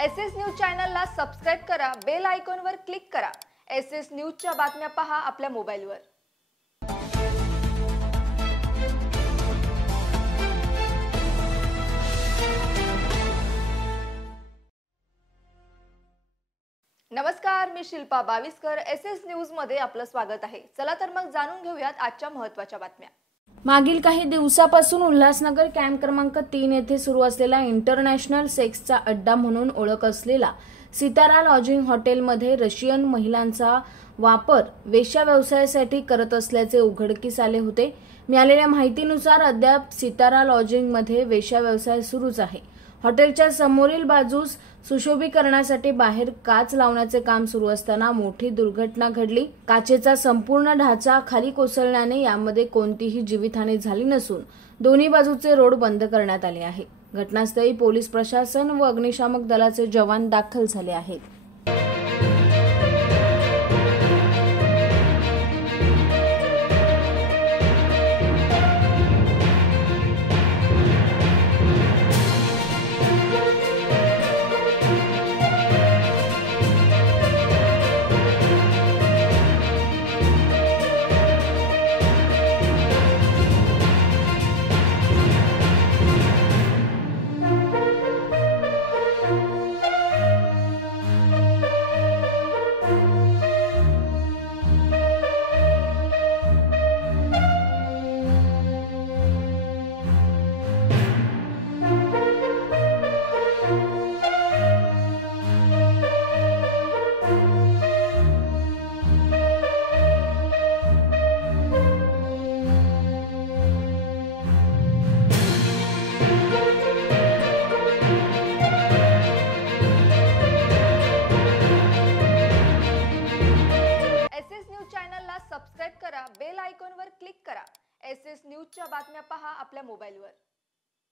SS news चॅनलला subscribe करा, bell आयकॉनवर क्लिक करा। एसएस न्यूजच्या बातम्या पहा आपल्या मोबाईलवर। नमस्कार, मी शिल्पा बाविस्कर। एसएस न्यूज मध्ये आपलं स्वागत आहे। चला तर मग जाणून घेऊयात आजच्या महत्त्वाच्या बातम्या। मागील काही दिवसापासून उल्हासनगर कॅम्प क्रमांक 3 येथे सुरू असलेला इंटरनॅशनल सेक्सचा अड्डा म्हणून ओळख असलेला सितारा लॉजिंग हॉटेलमध्ये रशियन महिलांचा वापर वेश्या व्यवसायासाठी करत असल्याचे उघडकीस आले होते। मिळालेल्या माहितीनुसार अद्याप सितारा लॉजिंगमध्ये वेश्या व्यवसाय सुरूच आहे। हॉटेलच्या समोरील बाजूस सुशोभीकरणासाठी बाहेर काच लावण्याचे काम सुरू असताना मोठी दुर्घटना घडली। काचेचा संपूर्ण ढाचा खाली कोसळल्याने यामध्ये कोणतीही जीवितहानी झाली नसून दोन्ही बाजूचे रोड बंद करण्यात आले आहे। घटनास्थळी पोलीस प्रशासन व अग्निशामक दलाचे जवान दाखल झाले आहेत। सबस्क्राइब करा, बेल आयकॉनवर क्लिक करा। एसएस न्यूजच्या बातम्या पहा आपल्या मोबाईलवर।